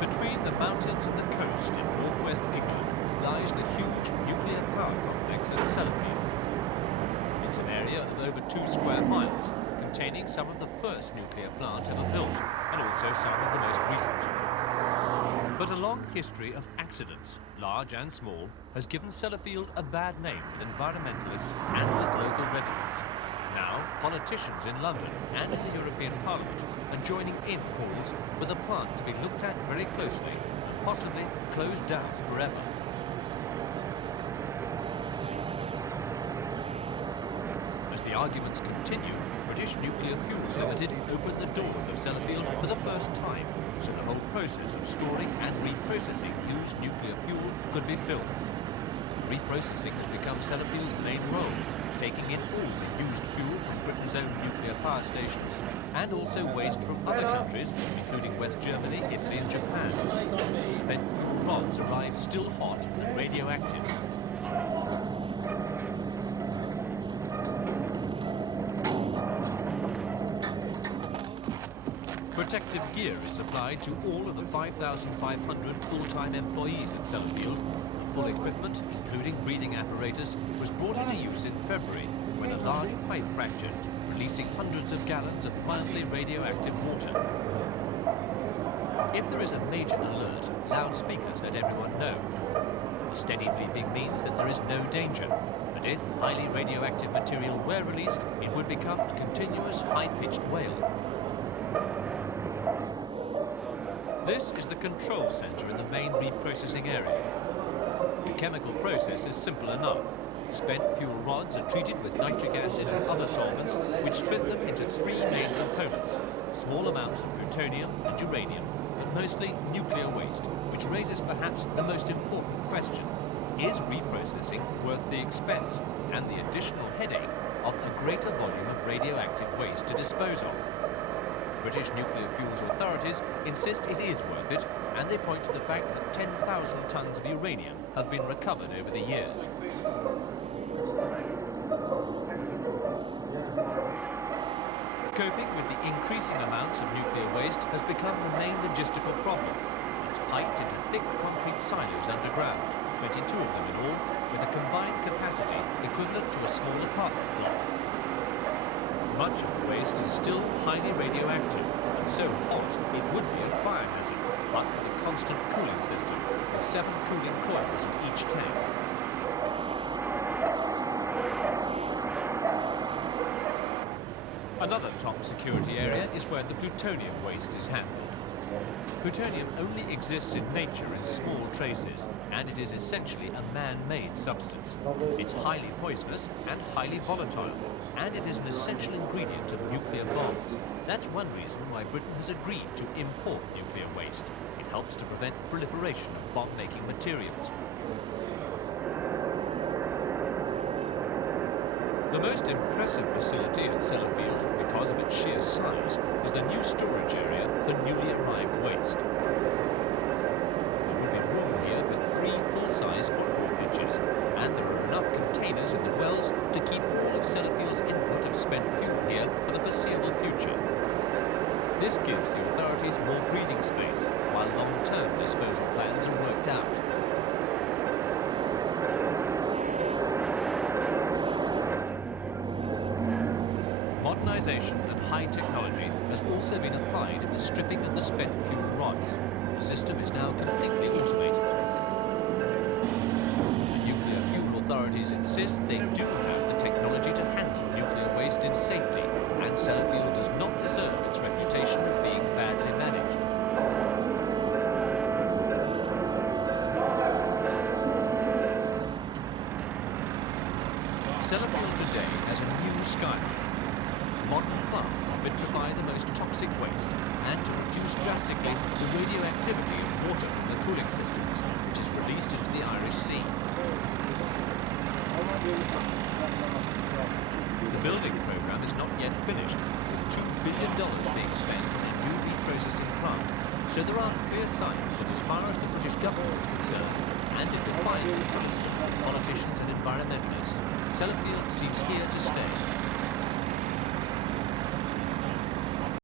Between the mountains and the coast in northwest England lies the huge nuclear power complex at Sellafield. It's an area of over 2 square miles, containing some of the first nuclear plant ever built, and also some of the most recent. But a long history of accidents, large and small, has given Sellafield a bad name with environmentalists and with local residents. Now, politicians in London and in the European Parliament are joining in calls for the plant to be looked at very closely and possibly closed down forever. As the arguments continue, British Nuclear Fuels Limited opened the doors of Sellafield for the first time, so the whole process of storing and reprocessing used nuclear fuel could be filmed. Reprocessing has become Sellafield's main role, taking in all the used fuel from Britain's own nuclear power stations and also waste from other countries, including West Germany, Italy and Japan. The spent fuel rods arrive still hot and radioactive. Protective gear is supplied to all of the 5,500 full-time employees at Sellafield. Full equipment, including breathing apparatus, was brought into use in February when a large pipe fractured, releasing hundreds of gallons of mildly radioactive water. If there is a major alert, loudspeakers let everyone know. A steady beeping means that there is no danger, but if highly radioactive material were released, it would become a continuous high-pitched wail. This is the control center in the main reprocessing area. The chemical process is simple enough. Spent fuel rods are treated with nitric acid and other solvents, which split them into 3 main components: small amounts of plutonium and uranium, but mostly nuclear waste, which raises perhaps the most important question: is reprocessing worth the expense and the additional headache of a greater volume of radioactive waste to dispose of? British nuclear fuels authorities insist it is worth it, and they point to the fact that 10,000 tons of uranium have been recovered over the years. Coping with the increasing amounts of nuclear waste has become the main logistical problem. It's piped into thick concrete silos underground, 22 of them in all, with a combined capacity equivalent to a small apartment block. Much of the waste is still highly radioactive, and so hot it would be a fire hazard, but for the constant cooling system, with 7 cooling coils in each tank. Another top security area is where the plutonium waste is handled. Plutonium only exists in nature in small traces, and it is essentially a man-made substance. It's highly poisonous and highly volatile, and it is an essential ingredient of nuclear bombs. That's one reason why Britain has agreed to import nuclear waste. It helps to prevent proliferation of bomb-making materials. The most impressive facility at Sellafield, because of its sheer size, is the new storage area for newly arrived waste. There would be room here for 3 full-size football pitches, and there are enough containers in the wells to keep all of Sellafield's input of spent fuel here for the foreseeable future. This gives the authorities more breathing space, while long-term disposal plans are worked out. Modernisation and high technology has also been applied in the stripping of the spent fuel rods. The system is now completely automated. The nuclear fuel authorities insist they do have the technology to handle nuclear waste in safety, and Sellafield does not deserve its reputation of being badly managed. Sellafield today has a new skyline. Modern plant to vitrify the most toxic waste and to reduce drastically the radioactivity of water from the cooling systems, which is released into the Irish Sea. The building program is not yet finished, with $2 billion being spent on a new reprocessing plant, so there are clear signs that as far as the British government is concerned, and in defiance of criticism from politicians and environmentalists, Sellafield seems here to stay.